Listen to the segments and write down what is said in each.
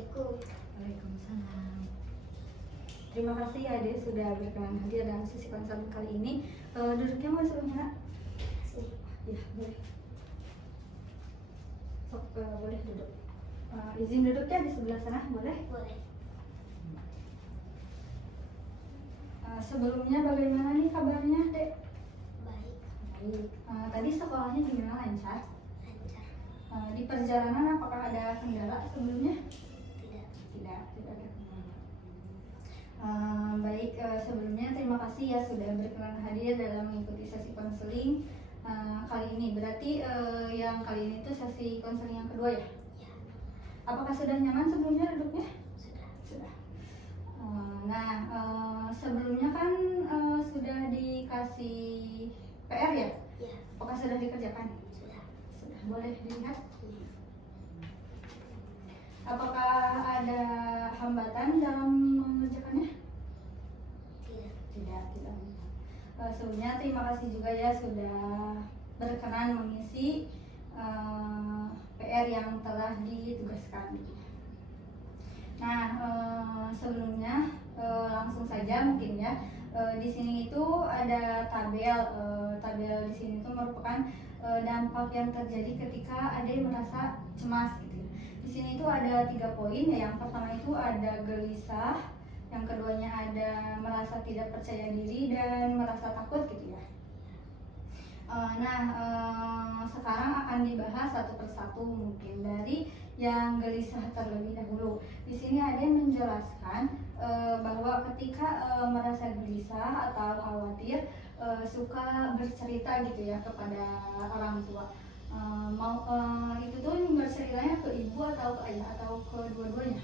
Assalamualaikum. Waalaikumsalam. Terima kasih ya Ade sudah berkenan hadir dalam sesi konseling kali ini. Duduknya mau sebelumnya? Sini. Ya, boleh. Sok, boleh duduk. Izin duduk ya di sebelah sana, boleh? Boleh. Sebelumnya bagaimana nih kabarnya, Dek? Baik. Baik. Tadi sekolahnya gimana, lancar? Lancar. Di perjalanan apakah ada kendala sebelumnya? Tidak. Tidak ada kendala. Baik, sebelumnya terima kasih ya sudah berkenan hadir dalam mengikuti sesi konseling kali ini. Berarti yang kali ini tuh sesi konseling yang kedua ya? Ya. Apakah sudah nyaman sebelumnya duduknya? Sudah. Sudah. Sebelumnya kan sudah dikasih PR ya? Ya. Apakah sudah dikerjakan? Sudah. Sudah. Boleh dilihat? Ini. Apakah ada hambatan dalam mengerjakannya? Tidak. Tidak. Sebelumnya terima kasih juga ya sudah berkenan mengisi PR yang telah ditugaskan. Nah, sebelumnya langsung saja mungkin ya. Di sini itu ada tabel. Tabel di sini itu merupakan dampak yang terjadi ketika ada yang merasa cemas gitu. Di sini itu ada 3 poin ya. Yang pertama itu ada gelisah, yang keduanya ada merasa tidak percaya diri dan merasa takut gitu ya. Sekarang akan dibahas satu persatu mungkin dari yang gelisah terlebih dahulu. Di sini ada yang menjelaskan bahwa ketika merasa gelisah atau khawatir suka bercerita gitu ya kepada orang tua. Itu tuh berceritanya ke ibu atau ke ayah atau ke dua-duanya?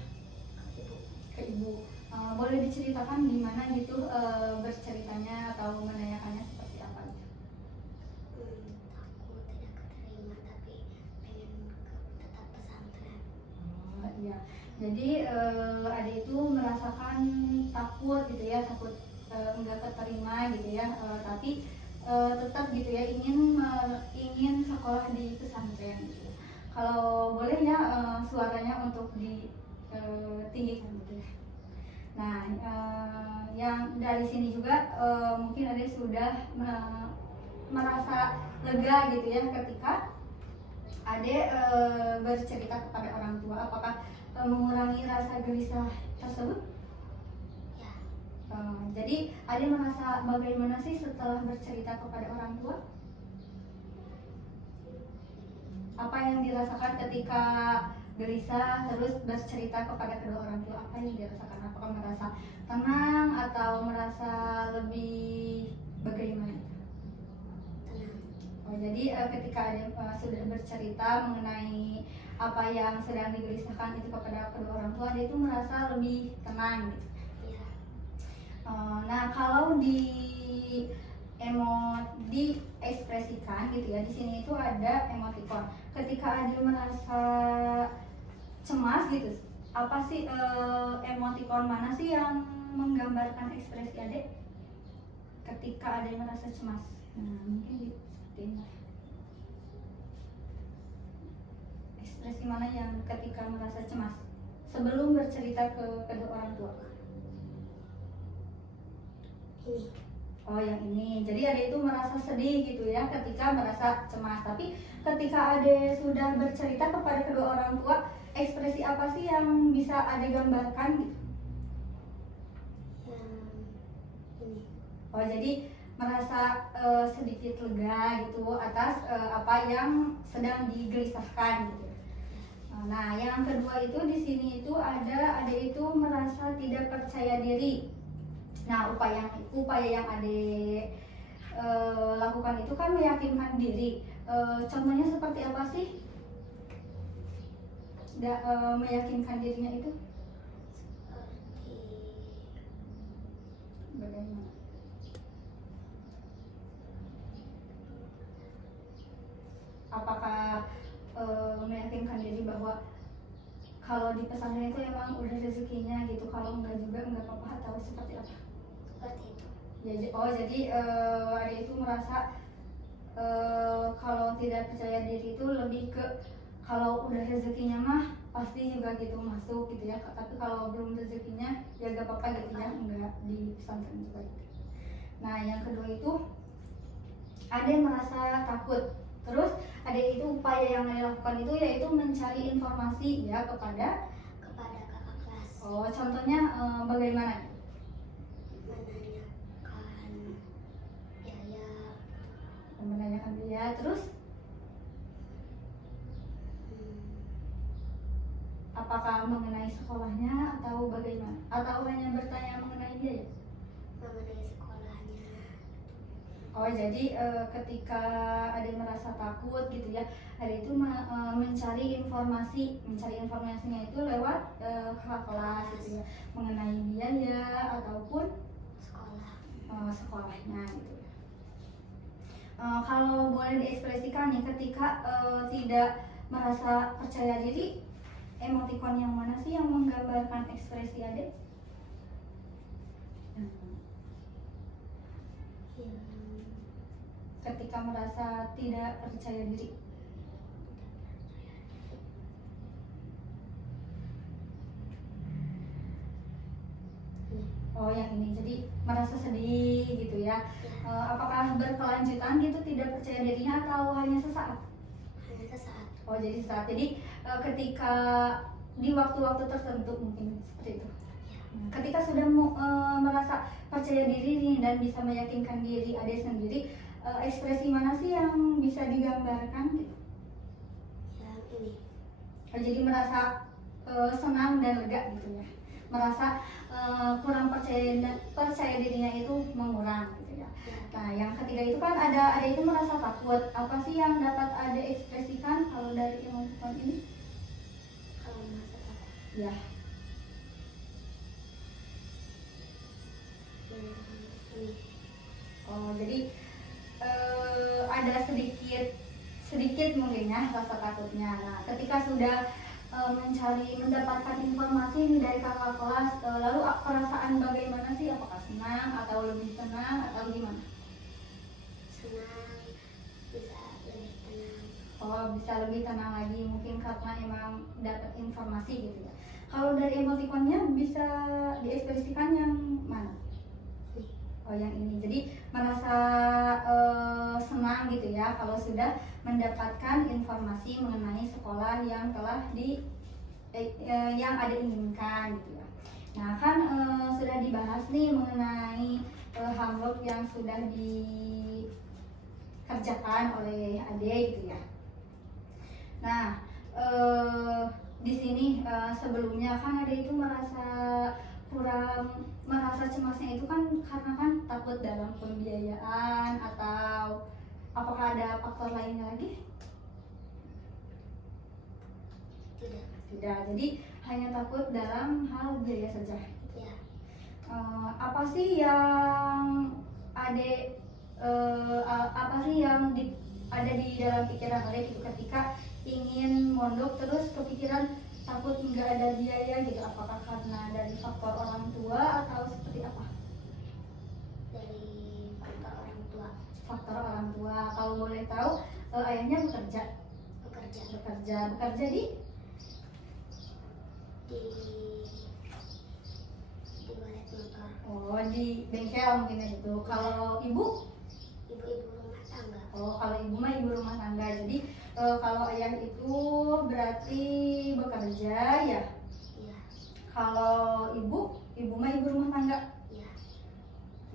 Ke ibu. Boleh diceritakan gimana gitu berceritanya atau menanyakannya seperti apa gitu? Aku tidak keterima tapi pengen tetap pesantren. Iya. Jadi Ade itu merasakan takut gitu ya, takut enggak keterima gitu ya, tapi tetap gitu ya ingin sekolah di pesantren gitu. Kalau boleh ya suaranya untuk ditinggikan gitu ya. Nah, yang dari sini juga mungkin Ade sudah merasa lega gitu ya ketika Ade bercerita kepada orang tua. Apakah mengurangi rasa gelisah tersebut? Ya. Jadi Ade merasa bagaimana sih setelah bercerita kepada orang tua? Apa yang dirasakan ketika gelisah terus bercerita kepada kedua orang tua? Apa yang dirasakan? Apakah merasa tenang atau merasa lebih bagaimana? Tenang. Jadi ketika Ade sudah bercerita mengenai apa yang sedang digelisahkan itu kepada kedua orang tua, Ade itu merasa lebih tenang gitu. Ya. Nah, kalau diekspresikan gitu ya, di sini itu ada emoticon. Ketika Ade merasa cemas gitu, apa sih emoticon mana sih yang menggambarkan ekspresi Ade ketika Ade merasa cemas? Nah, mungkin seperti ini. Ekspresi mana yang ketika merasa cemas sebelum bercerita ke kedua orang tua? Ini. Oh, yang ini. Jadi Ade itu merasa sedih gitu ya ketika merasa cemas. Tapi ketika Ade sudah bercerita kepada kedua orang tua, ekspresi apa sih yang bisa Ade gambarkan gitu? Ini. Oh, jadi merasa sedikit lega gitu atas apa yang sedang digelisahkan gitu. Nah, yang kedua itu di sini itu Ade itu merasa tidak percaya diri. Nah, upaya yang Ade lakukan itu kan meyakinkan diri. Contohnya seperti apa sih? Meyakinkan dirinya itu Seperti bagaimana? Apakah meyakinkan diri bahwa kalau di pesantren itu emang udah rezekinya gitu, kalau enggak juga enggak apa-apa, atau seperti apa? seperti itu. Jadi Ade itu merasa kalau tidak percaya diri itu lebih ke Kalau udah rezekinya mah pasti juga gitu masuk gitu ya. Tapi kalau belum rezekinya ya gak apa-apa gitu ya, enggak di pesantren juga gitu. Nah yang kedua itu ada yang merasa takut. Terus ada itu upaya yang dilakukan itu yaitu mencari informasi ya kepada kakak kelas, contohnya bagaimana? menanyakan biaya, Terus apakah mengenai sekolahnya atau bagaimana? Atau hanya bertanya mengenai biaya? mengenai sekolahnya. Jadi ketika ada yang merasa takut gitu ya, ada itu mencari informasinya itu lewat kakak kelas gitu ya, mengenai biaya ataupun sekolahnya gitu ya. Kalau boleh diekspresikan nih, ketika tidak merasa percaya diri, emotikon yang mana sih yang menggambarkan ekspresi adik? Ketika merasa tidak percaya diri. Yang ini, jadi merasa sedih gitu ya. Apakah berkelanjutan gitu tidak percaya dirinya atau hanya sesaat? Hanya sesaat. Jadi sesaat. Jadi ketika di waktu-waktu tertentu mungkin seperti itu. Ketika sudah merasa percaya diri nih dan bisa meyakinkan diri adik sendiri, ekspresi mana sih yang bisa digambarkan gitu? Yang ini. Jadi merasa senang dan lega gitu ya. Merasa kurang percaya dirinya itu mengurang gitu ya. Nah yang ketiga itu kan ada itu merasa takut. Apa sih yang dapat ada ekspresikan kalau dari emotikon ini? Kalau merasa takut. Ya. Jadi ada sedikit mungkin ya rasa takutnya. Nah ketika sudah mendapatkan informasi ini dari kakak kelas, lalu perasaan bagaimana sih? Apakah senang atau lebih tenang atau gimana? Senang, bisa lebih tenang. Bisa lebih tenang lagi mungkin karena emang dapat informasi gitu ya. Kalau dari emotikonnya bisa diekspresikan yang mana? Yang ini. Jadi merasa senang gitu ya kalau sudah mendapatkan informasi mengenai sekolah yang telah yang ada inginkan gitu ya. Nah kan sudah dibahas nih mengenai homework yang sudah dikerjakan oleh adik gitu ya. Nah di sini sebelumnya kan adik itu merasa cemasnya itu kan karena kan takut dalam pembiayaan, atau apakah ada faktor lainnya lagi? Tidak, jadi hanya takut dalam hal biaya saja. Ya. Apa sih yang ada ada di dalam pikiran Ade gitu ketika ingin mondok terus kepikiran takut nggak ada biaya gitu? Apakah karena dari faktor orang tua atau seperti apa? Dari faktor orang tua. Faktor orang tua. Kalau boleh tahu, ayahnya bekerja di walet motor. Di bengkel mungkin itu. Kalau ibu? Ibu rumah tangga. Kalau ibu mah ibu rumah tangga. Jadi kalau ayah itu berarti bekerja ya? Iya. Kalau ibu mah ibu rumah tangga. Iya.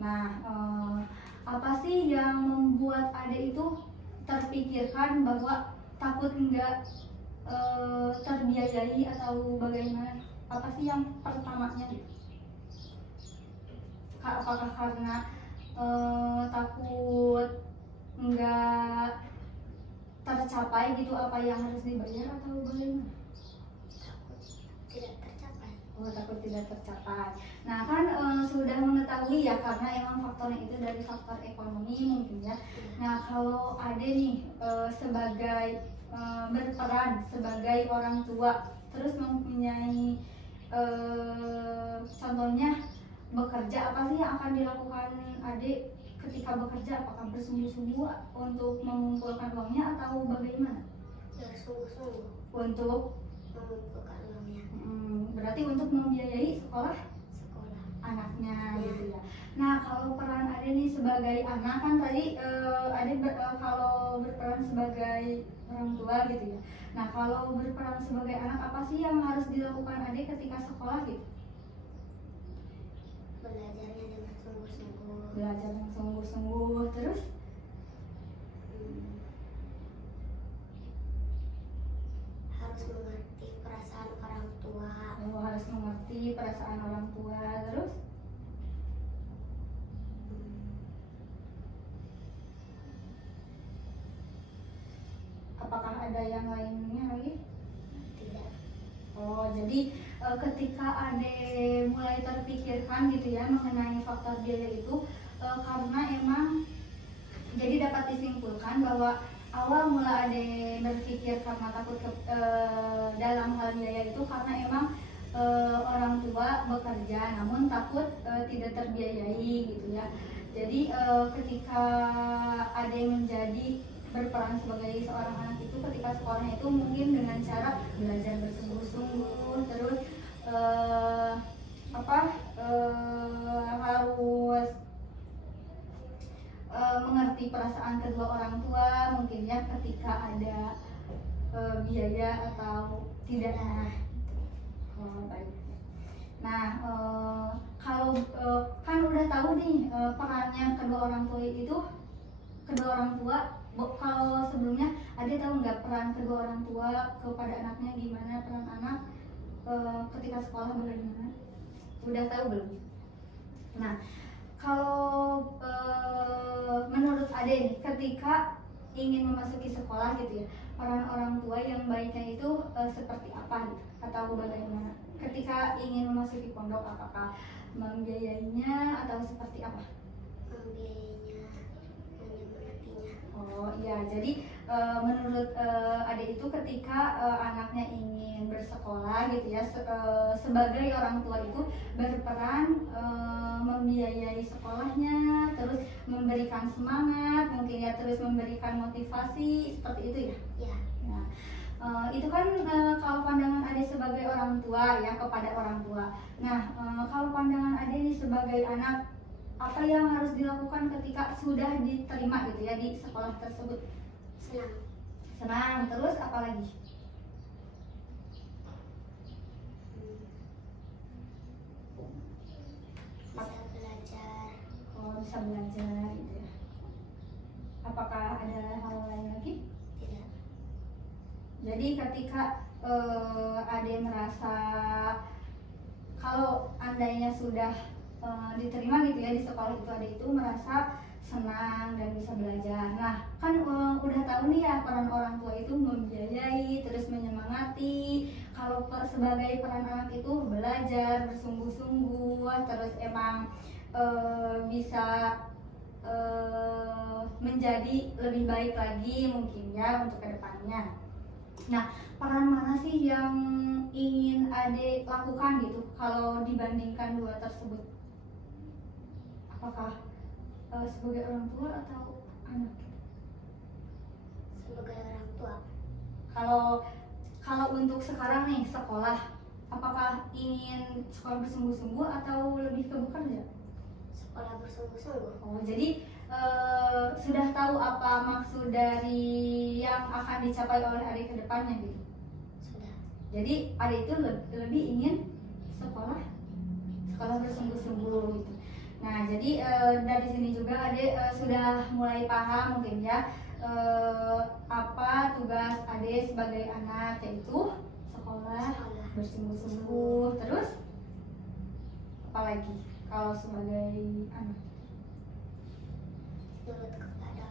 Nah, apa sih yang membuat adik itu terpikirkan bahwa takut enggak terbiayai atau bagaimana? Apa sih yang pertamanya? Apakah karena takut enggak tercapai gitu apa yang harus dibayar atau bagaimana? Takut tidak tercapai. Takut tidak tercapai. Nah kan sudah mengetahui ya karena emang faktornya itu dari faktor ekonomi mungkin ya. Nah kalau ada nih sebagai berperan sebagai orang tua terus mempunyai contohnya bekerja, apa sih yang akan dilakukan adik ketika bekerja? Apakah bersungguh-sungguh untuk mengumpulkan uangnya atau bagaimana? bersungguh-sungguh untuk mengumpulkan uangnya berarti untuk membiayai sekolah sekolah. anaknya Iya. gitu ya. Nah kalau peran Ade nih sebagai anak kan tadi kalau berperan sebagai orang tua gitu ya. Nah kalau berperan sebagai anak apa sih yang harus dilakukan Ade ketika sekolah gitu? Belajarnya dengan sungguh-sungguh. Belajar yang sungguh-sungguh terus Harus mengerti perasaan orang tua. harus mengerti perasaan orang tua terus apakah ada yang lainnya lagi? Tidak. Oh, jadi ketika Ade mulai terpikirkan gitu ya mengenai faktor biaya itu karena emang jadi dapat disimpulkan bahwa awal mula Ade berpikir karena takut dalam hal biaya itu karena emang orang tua bekerja namun takut tidak terbiayai gitu ya. Jadi ketika Ade menjadi berperan sebagai seorang anak itu ketika sekolahnya itu mungkin dengan cara belajar bersungguh-sungguh terus harus mengerti perasaan kedua orang tua mungkin ya ketika ada biaya atau tidaknya. Baik. Nah kalau kan udah tahu nih perannya kedua orang tua itu kalau sebelumnya ada tahu nggak peran kedua orang tua kepada anaknya gimana peran anak ketika sekolah bagaimana? Udah tahu belum? Nah kalau menurut Ade nih ketika ingin memasuki sekolah gitu ya peran orang tua yang baiknya itu seperti apa gitu atau bagaimana? Ketika ingin memasuki pondok apakah membiayainya atau seperti apa? Membiayainya, menyemangatinya. Oh iya, jadi menurut Ade itu ketika anaknya ingin bersekolah gitu ya sebagai orang tua itu berperan membiayai sekolahnya, terus memberikan semangat, mungkin ya terus memberikan motivasi seperti itu ya. Ya. Nah, itu kan kalau pandangan Ade sebagai orang tua ya kepada orang tua. Nah, kalau pandangan Ade nih sebagai anak apa yang harus dilakukan ketika sudah diterima gitu ya di sekolah tersebut? Senang, terus apa lagi? Bisa belajar. Oh, bisa belajar gitu ya. Apakah ada hal lain lagi? Tidak. Jadi ketika Ade merasa kalau andainya sudah diterima gitu ya di sekolah itu Ade itu merasa senang dan bisa belajar. Nah kan udah tahu nih ya peran orang tua itu membiayai terus menyemangati. Kalau sebagai peran anak itu belajar bersungguh-sungguh terus emang bisa menjadi lebih baik lagi mungkin ya untuk kedepannya. Nah peran mana sih yang ingin Ade lakukan gitu kalau dibandingkan dua tersebut? Apakah sebagai orang tua atau anak? Sebagai orang tua. Kalau untuk sekarang nih sekolah, apakah ingin sekolah bersungguh-sungguh atau lebih ke bekerja? Sekolah bersungguh-sungguh. Oh jadi sudah tahu apa maksud dari yang akan dicapai oleh Ade ke depannya gitu? Sudah. Jadi Ade itu lebih ingin sekolah bersungguh-sungguh gitu. Nah jadi dari sini juga Ade sudah mulai paham mungkin ya apa tugas Ade sebagai anak yaitu sekolah bersungguh-sungguh. Terus apalagi kalau sebagai anak? Nurut kepada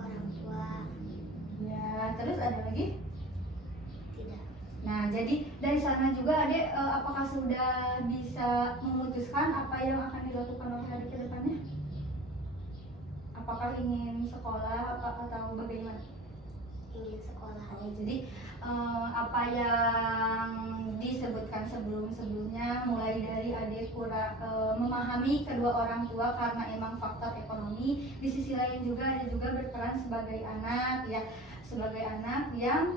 orang tua. Ya terus ada lagi? Tidak. Nah, jadi dari sana juga Ade apakah sudah bisa memutuskan apa yang akan dilakukan oleh Ade ke depannya? Apakah ingin sekolah atau bagaimana? Ingin sekolah. Jadi apa yang disebut disebutkan sebelumnya, mulai dari adik memahami kedua orang tua karena emang faktor ekonomi. Di sisi lain juga ada juga berperan sebagai anak ya, sebagai anak yang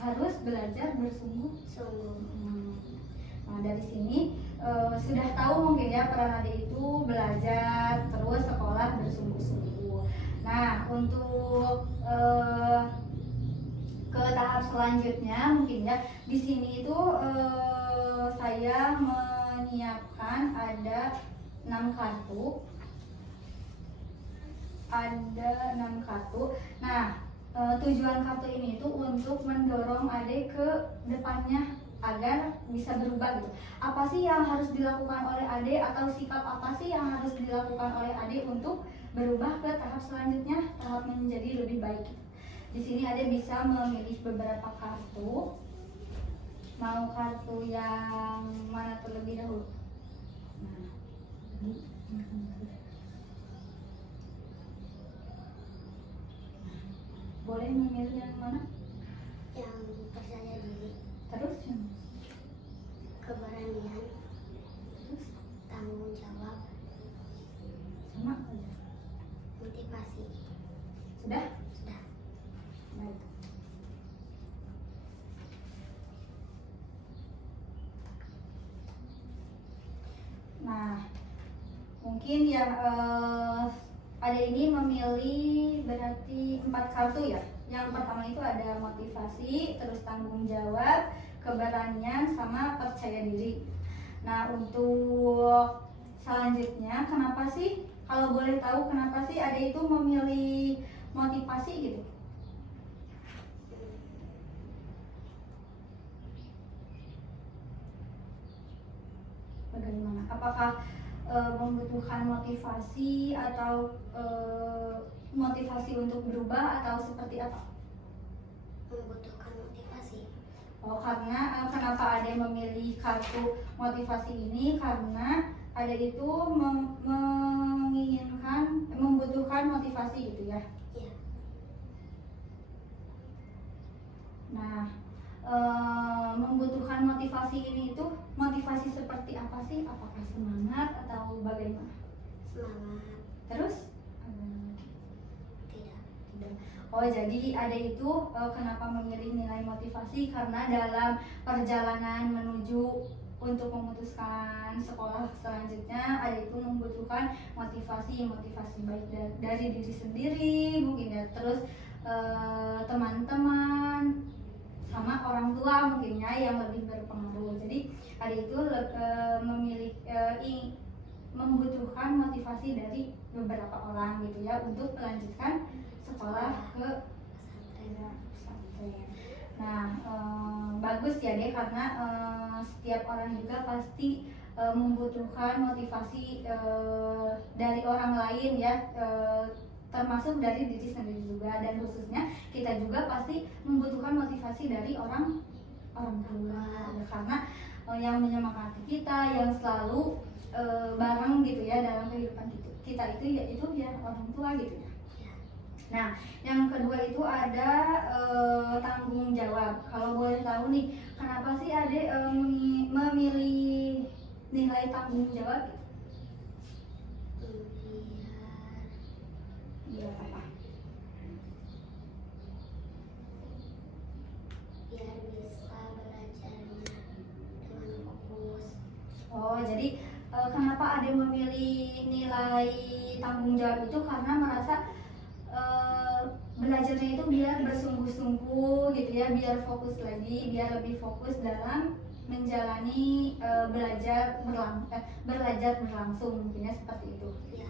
harus belajar bersungguh-sungguh. Nah dari sini sudah tahu mungkin ya peran adik itu belajar terus sekolah bersungguh-sungguh. Nah untuk ke tahap selanjutnya mungkin ya di sini itu saya menyiapkan ada 6 kartu. Nah tujuan kartu ini itu untuk mendorong adik ke depannya agar bisa berubah gitu. Apa sih yang harus dilakukan oleh adik atau sikap apa sih yang harus dilakukan oleh adik untuk berubah ke tahap selanjutnya, tahap menjadi lebih baik gitu. Di sini adik bisa memilih beberapa kartu. Mau kartu yang mana terlebih dahulu? Nah, boleh memilih yang mana? Yang percaya diri, Terus yang keberanian, terus tanggung jawab, sama aja. motivasi. Sudah? Sudah. Baik. Nah, mungkin ya ada ini memilih berarti 4 kartu ya. Yang pertama itu ada motivasi, terus tanggung jawab, keberanian, sama percaya diri. Nah untuk selanjutnya kenapa sih, kalau boleh tahu kenapa sih ada itu memilih motivasi gitu? Bagaimana? Apakah membutuhkan motivasi atau motivasi untuk berubah atau seperti apa? Membutuhkan motivasi. Oh, karena kenapa ada yang memilih kartu motivasi ini? Karena ada itu menginginkan, membutuhkan motivasi gitu ya. Iya. Nah, membutuhkan motivasi ini itu motivasi seperti apa sih? Apakah semangat atau bagaimana? Semangat. Terus? Tidak. Tidak. Oh, jadi ada itu kenapa memilih nilai motivasi? Karena dalam perjalanan menuju untuk memutuskan sekolah selanjutnya, ada itu membutuhkan motivasi baik dari diri sendiri mungkin ya, terus teman-teman sama orang tua mungkin ya yang lebih berpengaruh. Jadi ada itu membutuhkan motivasi dari beberapa orang gitu ya untuk melanjutkan sekolah ke pesantren. Nah bagus ya deh, karena setiap orang juga pasti membutuhkan motivasi dari orang lain ya, termasuk dari diri sendiri juga, dan khususnya kita juga pasti membutuhkan motivasi dari orang tua ya, karena yang menyemangati kita, yang selalu bareng gitu ya dalam kehidupan kita itu yaitu ya orang tua gitu ya. Nah yang kedua itu ada tanggung jawab. Kalau boleh tahu nih, kenapa sih Ade memilih nilai tanggung jawab? Biar apa? Biar bisa belajarnya dengan fokus. Oh, jadi kenapa Ade memilih nilai tanggung jawab itu? Karena merasa belajarnya itu biar bersungguh-sungguh gitu ya, biar fokus lagi, biar lebih fokus dalam menjalani belajar berlangsung mungkin ya, seperti itu. Ya.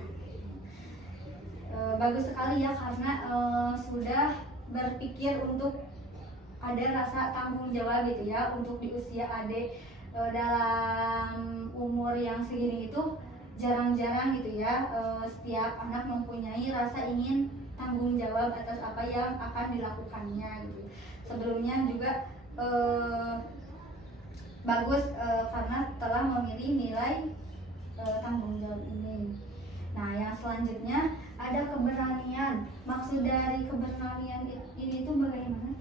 Bagus sekali ya, karena sudah berpikir untuk ada rasa tanggung jawab gitu ya untuk di usia Ade dalam umur yang segini itu jarang-jarang gitu ya setiap anak mempunyai rasa ingin tanggung jawab atas apa yang akan dilakukannya gitu. Sebelumnya juga bagus karena telah memilih nilai tanggung jawab ini. Nah yang selanjutnya ada keberanian. Maksud dari keberanian ini tuh bagaimana?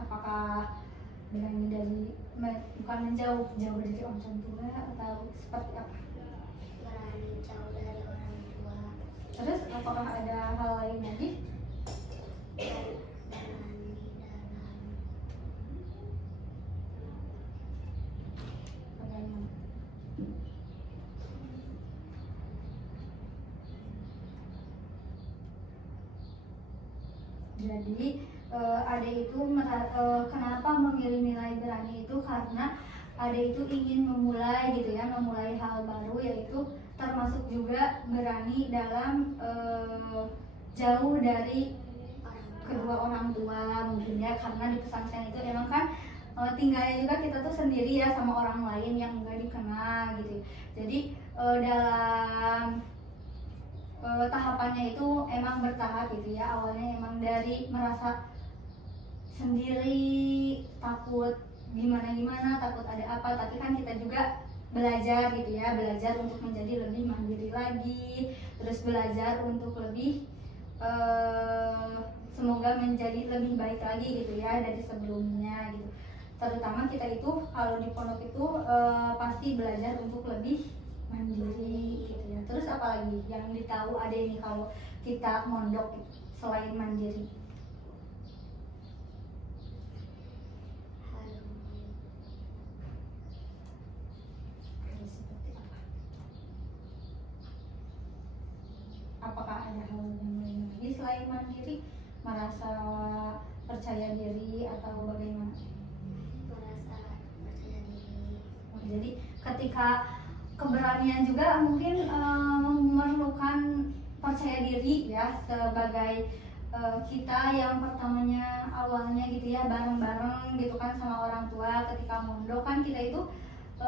Apakah berani bukan menjauh dari orang tua atau seperti apa? berani jauh dari orang tua, Terus apakah ada hal lain lagi? dan berani dalam Bagaimana? Jadi Ade itu kenapa memilih nilai berani itu karena Ade itu ingin memulai gitu ya, memulai hal baru, yaitu termasuk juga berani dalam jauh dari orang tua. kedua orang tua mungkin ya, karena di pesantren itu emang kan tinggalnya juga kita tuh sendiri ya sama orang lain yang enggak dikenal gitu. Jadi dalam tahapannya itu emang bertahap gitu ya. Awalnya emang dari merasa sendiri, takut gimana takut ada apa, tapi kan kita juga belajar gitu ya, belajar untuk menjadi lebih mandiri lagi, terus belajar untuk lebih semoga menjadi lebih baik lagi gitu ya dari sebelumnya gitu. Terutama kita itu kalau di pondok itu pasti belajar untuk lebih mandiri gitu ya. Terus apalagi yang ditahu ada ini kalau kita mondok gitu, selain mandiri? Terus seperti apa? Apakah ada hal yang lain lagi selain mandiri, merasa percaya diri atau bagaimana? merasa percaya diri, Jadi ketika keberanian juga mungkin memerlukan percaya diri ya, sebagai kita yang pertamanya awalnya gitu ya bareng-bareng gitu kan sama orang tua. Ketika mondok kan kita itu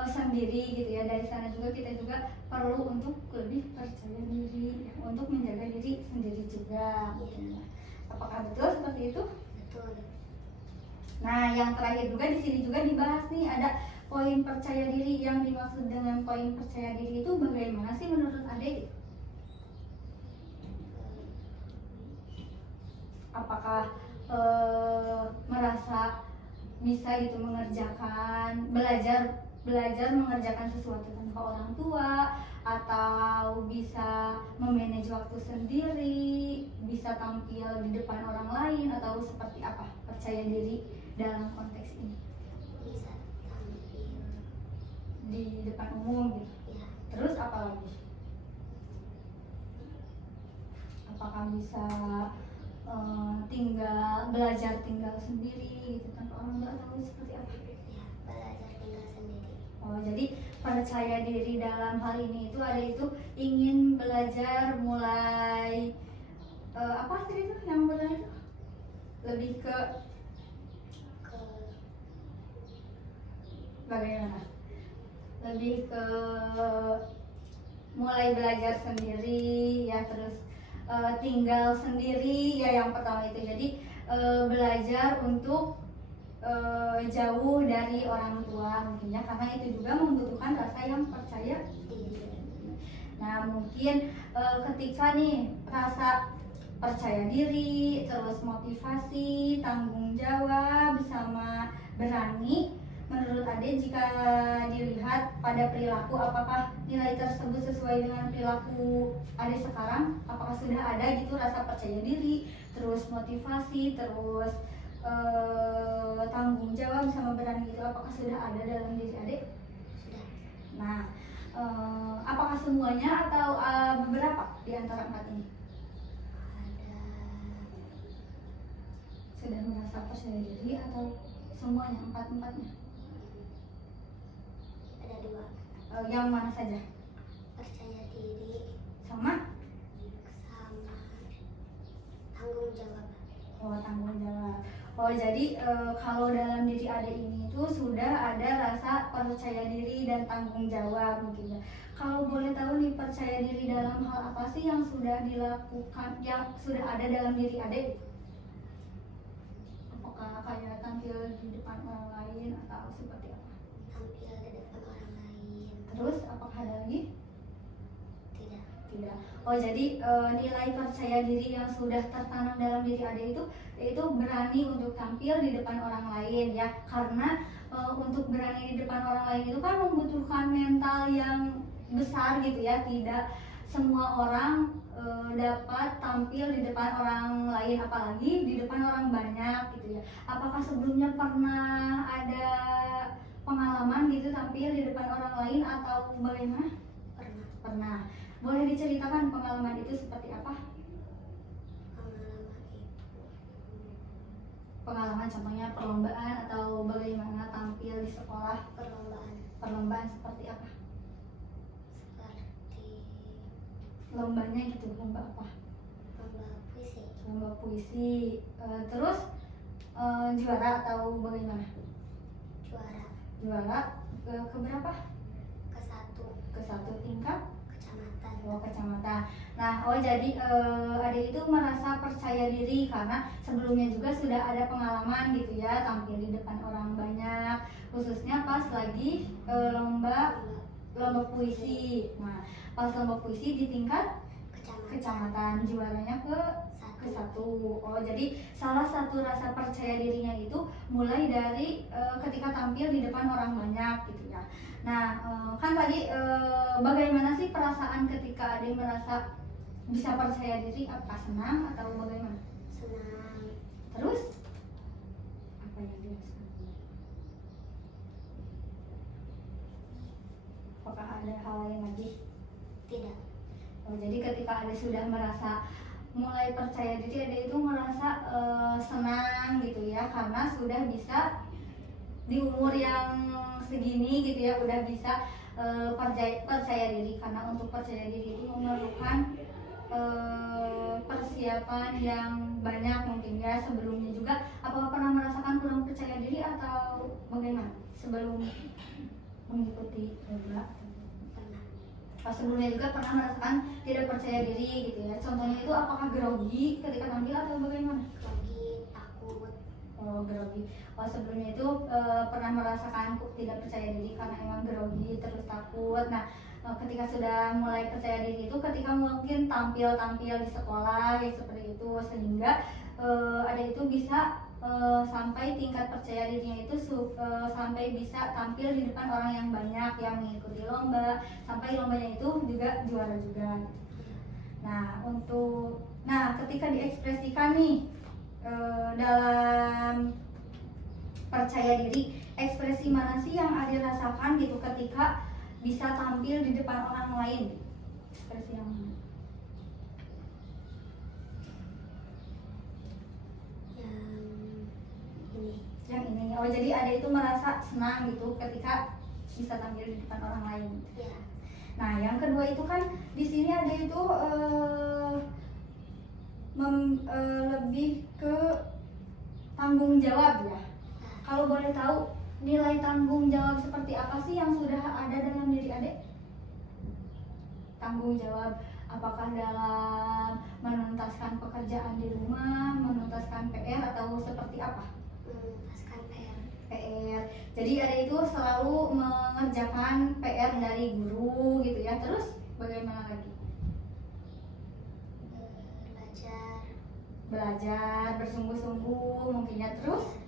sendiri gitu ya, dari sana juga kita juga perlu untuk lebih percaya diri ya, untuk menjaga diri sendiri juga mungkin ya. Apakah betul seperti itu? betul. Nah, yang terakhir juga di sini juga dibahas nih, ada poin percaya diri. Yang dimaksud dengan poin percaya diri itu bagaimana sih menurut Ade? Apakah merasa bisa gitu mengerjakan, belajar mengerjakan sesuatu tanpa orang tua, atau bisa memanage waktu sendiri, bisa tampil di depan orang lain, atau seperti apa percaya diri dalam konteks ini Bisa tampil, di depan umum gitu? ya. Terus apa lagi? Apakah bisa belajar tinggal sendiri gitu tanpa orang tua, atau seperti apa? Ya, belajar tinggal sendiri. Oh, jadi percaya diri dalam hal ini itu ada itu ingin belajar mulai apa sih itu yang benar itu? Lebih ke Ke bagaimana? Lebih ke mulai belajar sendiri ya, terus tinggal sendiri ya yang pertama itu. Jadi belajar untuk jauh dari orang tua mungkin ya, karena itu juga membutuhkan rasa yang percaya diri. Nah, mungkin ketika nih rasa percaya diri, terus motivasi, tanggung jawab, sama berani, menurut Ade jika dilihat pada perilaku, apakah nilai tersebut sesuai dengan perilaku Ade sekarang? Apakah sudah ada gitu rasa percaya diri, terus motivasi, terus tanggung jawab sama berani gitu, apakah sudah ada dalam diri Ade? sudah. Nah, apakah semuanya atau beberapa di antara empat ini sudah merasa percaya diri, atau semuanya empat-empatnya? Ada dua, Yang mana saja? percaya diri Sama? sama tanggung jawab. Oh, tanggung jawab. Oh, jadi kalau dalam diri Ade ini itu sudah ada rasa percaya diri dan tanggung jawab mungkin ya. Kalau boleh tahu nih, percaya diri dalam hal apa sih yang sudah dilakukan, yang sudah ada dalam diri Ade? Apakah kayak tampil di depan orang lain atau seperti apa? Tampil di depan orang lain. Terus apakah ada lagi? Tidak. Tidak. Oh jadi nilai percaya diri yang sudah tertanam dalam diri Ade itu yaitu berani untuk tampil di depan orang lain ya, karena untuk berani di depan orang lain itu kan membutuhkan mental yang besar gitu ya, tidak semua orang dapat tampil di depan orang lain, apalagi di depan orang banyak gitu ya. Apakah sebelumnya pernah ada pengalaman gitu tampil di depan orang lain atau bagaimana? Pernah. Pernah. Boleh diceritakan pengalaman itu seperti apa? Pengalaman contohnya perlombaan atau bagaimana tampil di sekolah? Perlombaan seperti apa? Seperti Lombanya gitu, lomba apa? lomba puisi. Lomba puisi. Terus juara atau bagaimana? Juara. Juara ke berapa? Ke 1 Ke 1 tingkat kecamatan. kecamatan. Nah, jadi adik itu merasa percaya diri karena sebelumnya juga sudah ada pengalaman gitu ya, tampil di depan orang banyak, khususnya pas lagi lomba puisi. Nah, pas lomba puisi di tingkat kecamatan, juaranya ke 1. Oh, jadi salah satu rasa percaya dirinya itu mulai dari ketika tampil di depan orang banyak gitu ya. Nah, kan tadi bagaimana sih perasaan ketika Ade merasa bisa percaya diri? Apa senang atau bagaimana? Senang. Terus apa yang dirasakan? Apakah ada hal lain lagi? Tidak. Oh, jadi ketika Ade sudah merasa mulai percaya diri, Ade itu merasa senang gitu ya, karena sudah bisa di umur yang segini gitu ya, udah bisa percaya diri, karena untuk percaya diri itu memerlukan persiapan yang banyak mungkin ya. Sebelumnya juga apakah pernah merasakan kurang percaya diri atau bagaimana sebelum mengikuti lomba? Sebelumnya juga pernah merasakan tidak percaya diri gitu ya. Contohnya itu apakah grogi ketika tampil atau bagaimana? Grogi, takut. Oh, grogi. Oh, sebelumnya itu pernah merasakan tidak percaya diri karena emang grogi terus takut. Nah, ketika sudah mulai percaya diri itu ketika mungkin tampil di sekolah ya seperti itu, sehingga ada itu bisa sampai tingkat percaya dirinya itu sampai bisa tampil di depan orang yang banyak yang mengikuti lomba, sampai lombanya itu juga juara juga. Nah, ketika diekspresikan nih dalam percaya diri, ekspresi mana sih yang Ade rasakan gitu ketika bisa tampil di depan orang lain? Ekspresi yang mana? Yang ini. Oh, jadi Ade itu merasa senang gitu ketika bisa tampil di depan orang lain. Ya. Nah, yang kedua itu kan di sini Ade itu lebih ke tanggung jawab ya. Kalau boleh tahu nilai tanggung jawab seperti apa sih yang sudah ada dalam diri Ade? Tanggung jawab apakah dalam menuntaskan pekerjaan di rumah, menuntaskan PR atau seperti apa? Menuntaskan PR. Jadi Ade itu selalu mengerjakan PR dari guru gitu ya. Terus bagaimana lagi? Belajar bersungguh-sungguh mungkin ya. Terus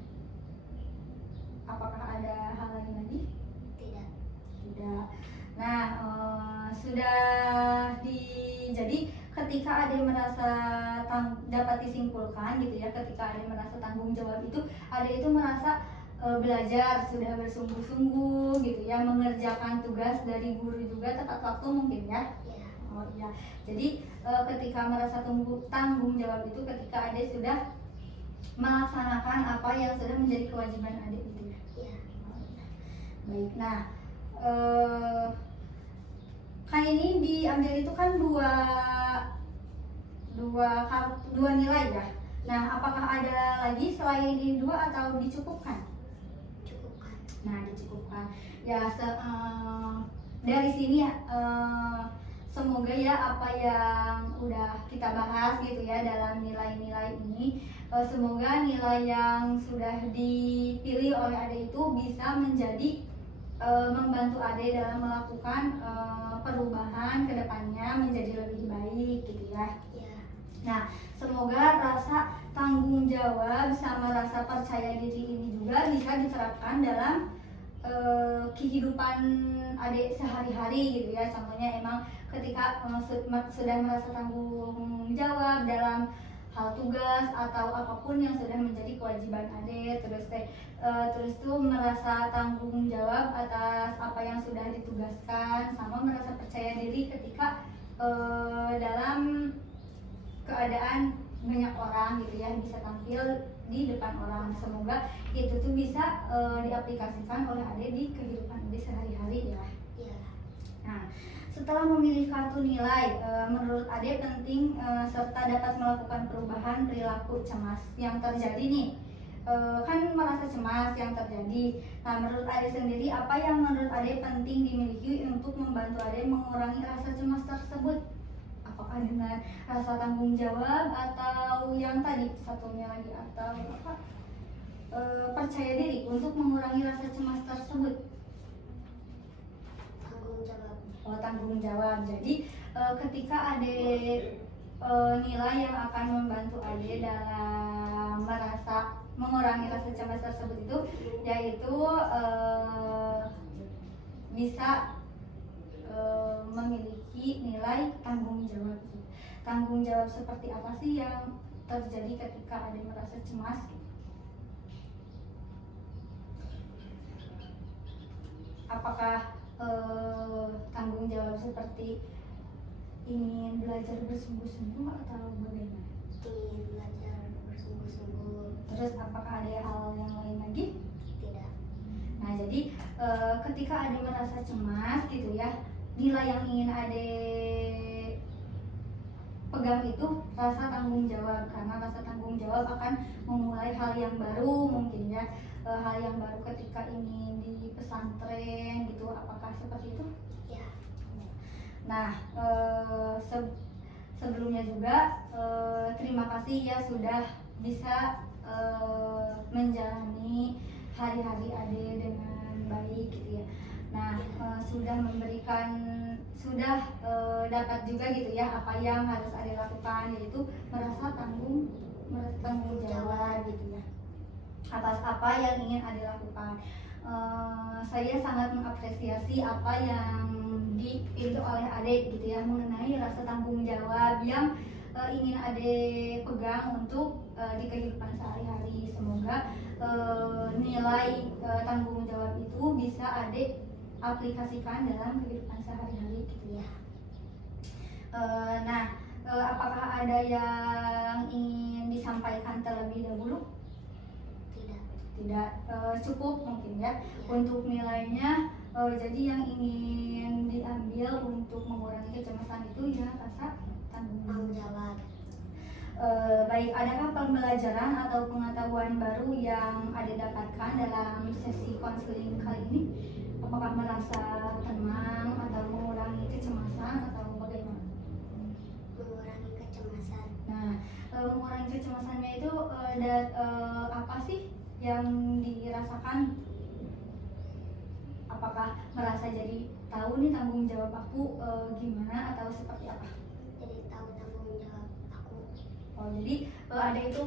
apakah ada hal lain lagi? Tidak. Nah, jadi ketika Ade merasa dapat disimpulkan gitu ya, ketika Ade merasa tanggung jawab itu, Ade itu merasa belajar sudah bersungguh-sungguh gitu ya, mengerjakan tugas dari guru juga tepat waktu mungkin ya. Oh iya. Jadi ketika merasa tanggung jawab itu ketika Ade sudah melaksanakan apa yang sudah menjadi kewajiban Ade gitu ya. Baik. Nah, kan ini diambil itu kan dua nilai ya. Nah, apakah ada lagi selain ini 2 atau dicukupkan? Nah, dicukupkan. Ya, dari sini ya, semoga ya apa yang udah kita bahas gitu ya dalam nilai-nilai ini, semoga nilai yang sudah dipilih oleh Ade itu bisa menjadi membantu Ade dalam melakukan perubahan ke depannya menjadi lebih baik gitu ya. Ya. Nah, semoga rasa tanggung jawab sama rasa percaya diri ini juga bisa diterapkan dalam kehidupan adik sehari-hari gitu ya. Contohnya emang ketika sudah merasa tanggung jawab dalam hal tugas atau apapun yang sudah menjadi kewajiban adik, terus tuh merasa tanggung jawab atas apa yang sudah ditugaskan, sama merasa percaya diri ketika dalam keadaan banyak orang gitu ya, bisa tampil di depan orang. Semoga itu tuh bisa diaplikasikan oleh adik di kehidupan adik sehari-hari ya. Ya. Nah, setelah memilih kartu nilai, menurut adik penting serta dapat melakukan perubahan perilaku cemas yang terjadi nih. Kan merasa cemas yang terjadi. Nah, menurut adik sendiri apa yang menurut adik penting dimiliki untuk membantu adik mengurangi rasa cemas tersebut? Apakah dengan rasa tanggung jawab atau yang tadi satunya lagi atau apa? Percaya diri untuk mengurangi rasa cemas tersebut. Tanggung jawab. Oh, tanggung jawab. Jadi ketika ada nilai yang akan membantu Ade dalam merasa mengurangi rasa cemas tersebut itu, yaitu bisa memiliki nilai tanggung jawab. Tanggung jawab seperti apa sih yang terjadi ketika Ade merasa cemas? Apakah tanggung jawab seperti ingin belajar bersungguh-sungguh atau bagaimana? Ingin belajar bersungguh-sungguh. Terus apakah ada hal yang lain lagi? Tidak. Nah, jadi ketika Ade merasa cemas gitu ya, nilai yang ingin Ade pegang itu rasa tanggung jawab, karena rasa tanggung jawab akan memulai hal yang baru mungkin ya, hal yang baru ketika ingin di pesantren gitu. Apakah seperti itu? Ya. Nah, sebelumnya juga terima kasih ya sudah bisa menjalani hari-hari Ade dengan baik gitu ya. Nah, sudah dapat juga gitu ya apa yang harus Ade lakukan, yaitu merasa tanggung jawab gitu ya atas apa yang ingin Ade lakukan. Saya sangat mengapresiasi apa yang dipilih oleh Ade gitu ya, mengenai rasa tanggung jawab yang ingin Ade pegang untuk di kehidupan sehari-hari. Semoga nilai tanggung jawab itu bisa Ade aplikasikan dalam kehidupan sehari-hari gitu ya. Nah, apakah ada yang ingin disampaikan terlebih dahulu? Tidak, cukup mungkin ya untuk nilainya. Jadi yang ingin diambil untuk mengurangi kecemasan itu ya rasa tanggung jawab. Baik, adakah pembelajaran atau pengetahuan baru yang Ade dapatkan dalam sesi konseling kali ini? Apakah merasa tenang atau mengurangi kecemasan atau bagaimana? Mengurangi kecemasan. Nah, mengurangi kecemasannya itu apa sih yang dirasakan? Apakah merasa jadi tahu nih tanggung jawab aku gimana atau seperti apa? Jadi tahu tanggung jawab aku. Oh, jadi ada itu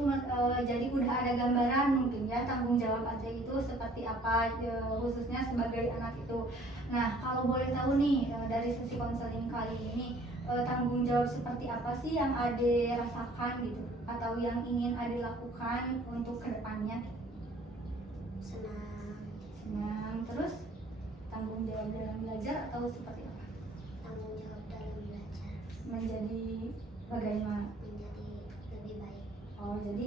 jadi udah ada gambaran mungkin ya tanggung jawab ada itu seperti apa, khususnya sebagai anak itu. Nah, kalau boleh tahu nih dari sesi konseling kali ini, tanggung jawab seperti apa sih yang Ade rasakan gitu, atau yang ingin Ade lakukan untuk kedepannya? Senang. Terus tanggung jawab dalam belajar atau seperti apa? Tanggung jawab dalam belajar. Menjadi bagaimana? Menjadi lebih baik. Oh, jadi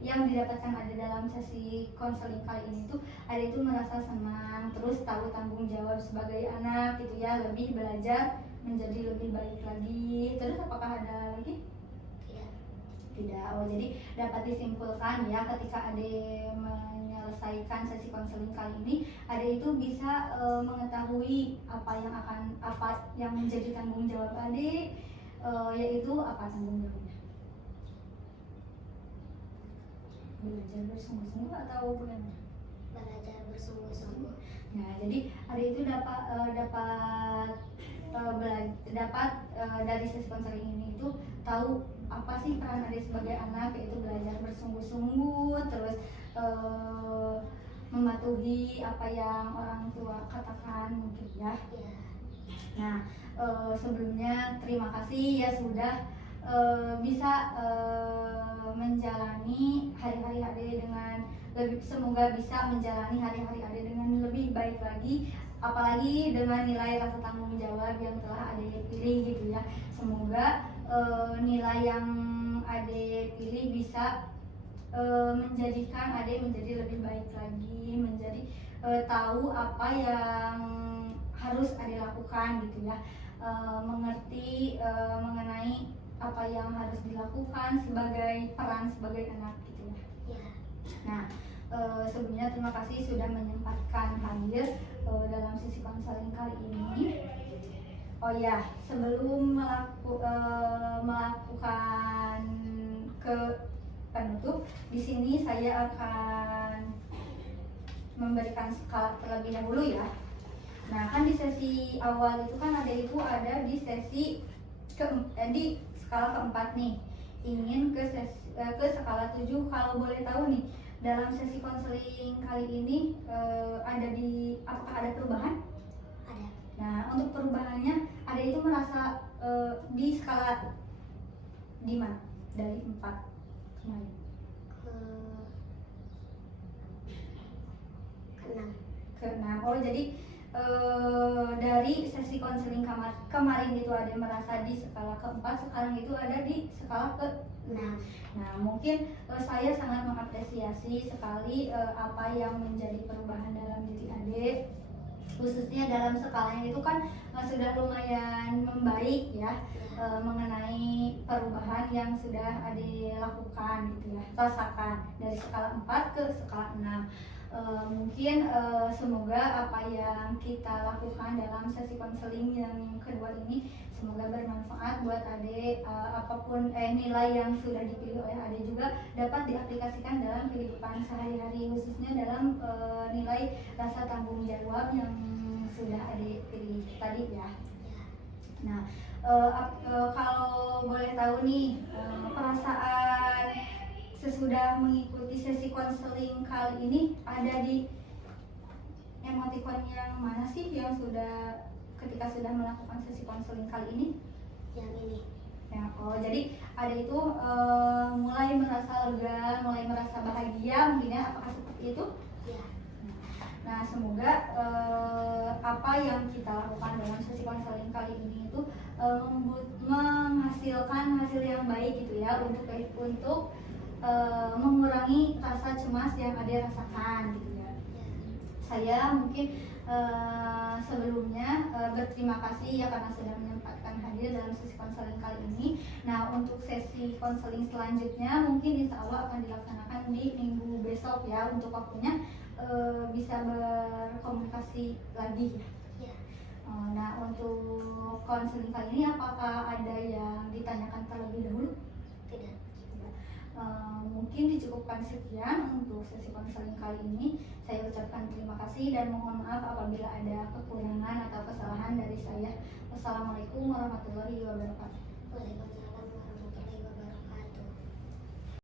yang didapatkan Ade dalam sesi konseling kali ini tuh Ade itu merasa senang, terus tahu tanggung jawab sebagai anak gitu ya, lebih belajar menjadi lebih baik lagi. Terus apakah ada lagi? Tidak. Oh, jadi dapat disimpulkan ya ketika Ade menyelesaikan sesi konseling kali ini, Ade itu bisa mengetahui apa yang menjadi tanggung jawab Ade, yaitu apa tanggung jawabnya? Belajar bersungguh-sungguh atau bagaimana? belajar bersungguh-sungguh. Nah, jadi Ade itu dapat dari sesi konseling ini itu tahu apa sih peran Ade sebagai anak, yaitu belajar bersungguh-sungguh, terus mematuhi apa yang orang tua katakan mungkin ya. Ya, Nah, sebelumnya terima kasih ya sudah bisa menjalani hari-hari Ade dengan semoga bisa menjalani hari-hari Ade dengan lebih baik lagi, apalagi dengan nilai rasa tanggung jawab yang telah Ade pilih gitu ya. Semoga nilai yang Ade pilih bisa menjadikan Ade menjadi lebih baik lagi, menjadi tahu apa yang harus Ade lakukan gitu ya, mengerti mengenai apa yang harus dilakukan sebagai peran sebagai anak gitu ya. ya, Nah, sebelumnya terima kasih sudah menyempatkan hadir dalam sesi konseling kali ini. Oh ya, sebelum melakukan ke penutup, di sini saya akan memberikan skala terlebih dahulu ya. Nah, kan di sesi awal itu kan ada di sesi di skala keempat nih. Ingin ke skala 7. Kalau boleh tahu nih, dalam sesi konseling kali ini apakah ada perubahan? ada. Nah, untuk perubahannya ada itu merasa di skala di mana? Dari 4 kemarin. Keenam. Ke-6. Oh, jadi dari sesi konseling kemarin itu ada merasa di skala keempat, sekarang itu ada di skala ke-6. Nah, mungkin saya sangat mengapresiasi sekali apa yang menjadi perubahan dalam diri Ade, khususnya dalam skalanya itu kan sudah lumayan membaik ya, mengenai perubahan yang sudah Ade lakukan gitu ya, rasakan dari skala 4 ke skala 6. Mungkin semoga apa yang kita lakukan dalam sesi konseling yang kedua ini semoga bermanfaat buat Ade, apapun nilai yang sudah dipilih oleh Ade juga dapat diaplikasikan dalam kehidupan sehari-hari, khususnya dalam nilai rasa tanggung jawab yang sudah Ade pilih tadi ya. Nah, kalau boleh tahu nih, perasaan sesudah mengikuti sesi konseling kali ini ada di emotikon yang mana sih yang sudah ketika sudah melakukan sesi konseling kali ini? Yang ini. Ya, oh jadi ada itu mulai merasa lega, mulai merasa bahagia mungkin ya, apakah seperti itu? Ya, Nah, semoga apa yang kita lakukan dalam sesi konseling kali ini itu menghasilkan hasil yang baik gitu ya, untuk mengurangi rasa cemas yang Ade rasakan gitu ya. Saya mungkin sebelumnya berterima kasih ya karena sudah menyempatkan hadir dalam sesi konseling kali ini. Nah, untuk sesi konseling selanjutnya mungkin insya Allah akan dilaksanakan di minggu besok ya, untuk waktunya bisa berkomunikasi lagi ya. ya. Nah, untuk konseling kali ini apakah ada yang ditanyakan terlebih dahulu? Tidak. Mungkin dicukupkan sekian untuk sesi konseling kali ini. Saya ucapkan terima kasih dan mohon maaf apabila ada kekurangan atau kesalahan dari saya. Wassalamualaikum warahmatullahi wabarakatuh. Waalaikumsalam.